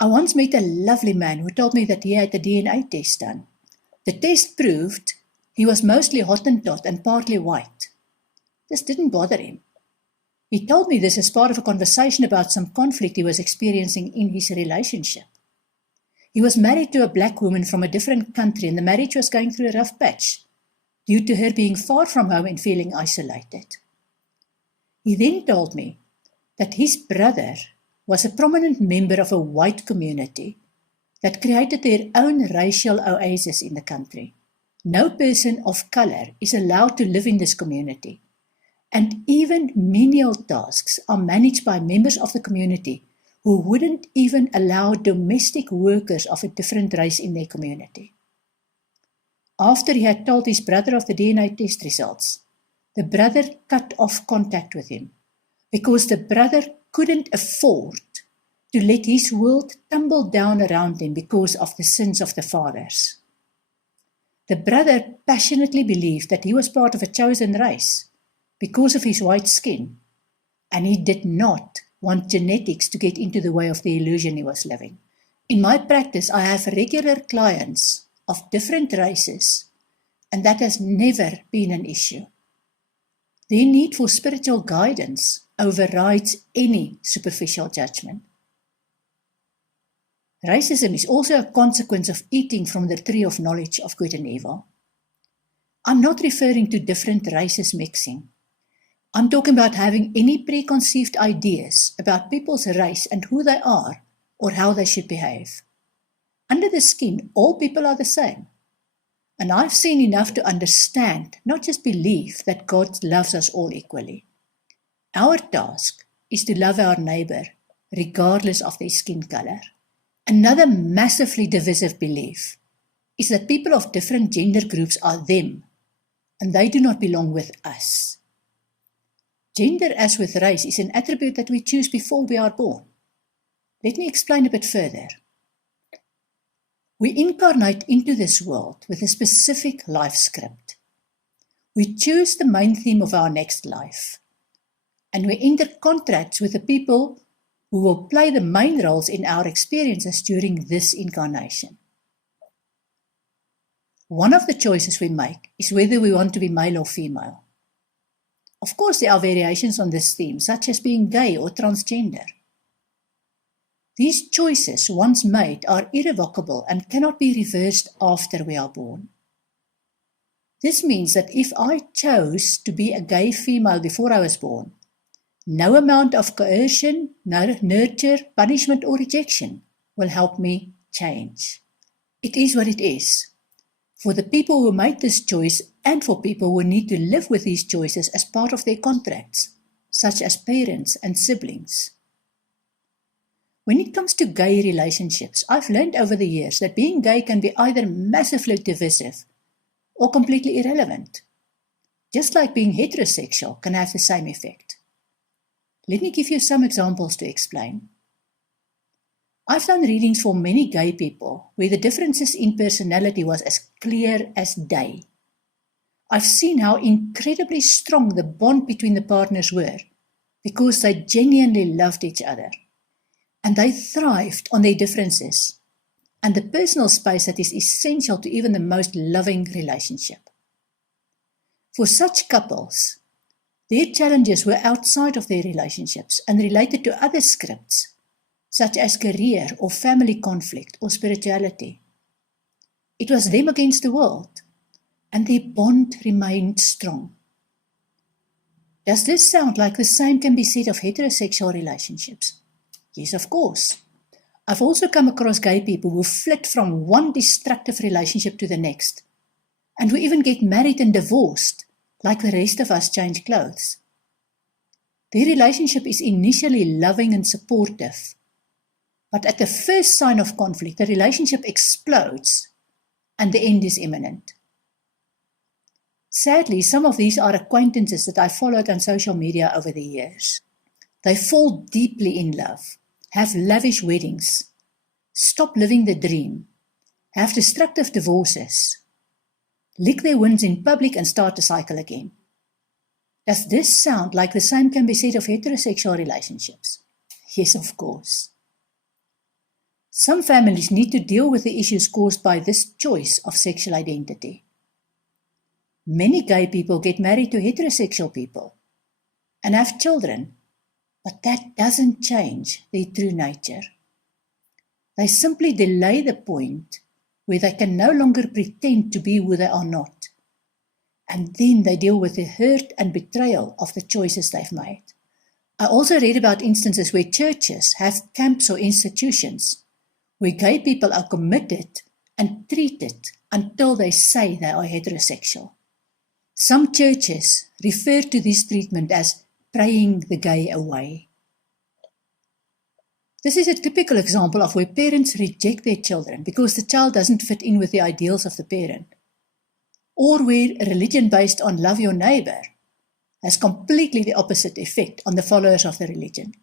I once met a lovely man who told me that he had a DNA test done. The test proved he was mostly Hottentot and partly white. This didn't bother him. He told me this as part of a conversation about some conflict he was experiencing in his relationship. He was married to a black woman from a different country, and the marriage was going through a rough patch due to her being far from home and feeling isolated. He then told me that his brother was a prominent member of a white community that created their own racial oasis in the country. No person of color is allowed to live in this community, and even menial tasks are managed by members of the community who wouldn't even allow domestic workers of a different race in their community. After he had told his brother of the DNA test results, the brother cut off contact with him because the brother couldn't afford to let his world tumble down around him because of the sins of the fathers. The brother passionately believed that he was part of a chosen race because of his white skin, and he did not want genetics to get into the way of the illusion he was living. In my practice, I have regular clients of different races, and that has never been an issue. Their need for spiritual guidance overrides any superficial judgment. Racism is also a consequence of eating from the tree of knowledge of good and evil. I'm not referring to different races mixing. I'm talking about having any preconceived ideas about people's race and who they are or how they should behave. Under the skin, all people are the same. And I've seen enough to understand, not just believe, that God loves us all equally. Our task is to love our neighbor, regardless of their skin color. Another massively divisive belief is that people of different gender groups are them, and they do not belong with us. Gender, as with race, is an attribute that we choose before we are born. Let me explain a bit further. We incarnate into this world with a specific life script. We choose the main theme of our next life, and we enter contracts with the people who will play the main roles in our experiences during this incarnation. One of the choices we make is whether we want to be male or female. Of course, there are variations on this theme, such as being gay or transgender. These choices, once made, are irrevocable and cannot be reversed after we are born. This means that if I chose to be a gay female before I was born, no amount of coercion, nurture, punishment, or rejection will help me change. It is what it is. For the people who made this choice and for people who need to live with these choices as part of their contracts, such as parents and siblings. When it comes to gay relationships, I've learned over the years that being gay can be either massively divisive or completely irrelevant, just like being heterosexual can have the same effect. Let me give you some examples to explain. I've done readings for many gay people where the differences in personality was as clear as day. I've seen how incredibly strong the bond between the partners were because they genuinely loved each other. And they thrived on their differences and the personal space that is essential to even the most loving relationship. For such couples, their challenges were outside of their relationships and related to other scripts, such as career or family conflict or spirituality. It was them against the world, and their bond remained strong. Does this sound like the same can be said of heterosexual relationships? Yes, of course. I've also come across gay people who flit from one destructive relationship to the next, and who even get married and divorced, like the rest of us change clothes. Their relationship is initially loving and supportive, but at the first sign of conflict, the relationship explodes, and the end is imminent. Sadly, some of these are acquaintances that I followed on social media over the years. They fall deeply in love, have lavish weddings, stop living the dream, have destructive divorces, lick their wounds in public and start the cycle again. Does this sound like the same can be said of heterosexual relationships? Yes, of course. Some families need to deal with the issues caused by this choice of sexual identity. Many gay people get married to heterosexual people and have children, but that doesn't change their true nature. They simply delay the point where they can no longer pretend to be who they are not. And then they deal with the hurt and betrayal of the choices they've made. I also read about instances where churches have camps or institutions where gay people are committed and treated until they say they are heterosexual. Some churches refer to this treatment as praying the gay away. This is a typical example of where parents reject their children because the child doesn't fit in with the ideals of the parent, or where a religion based on love your neighbor has completely the opposite effect on the followers of the religion.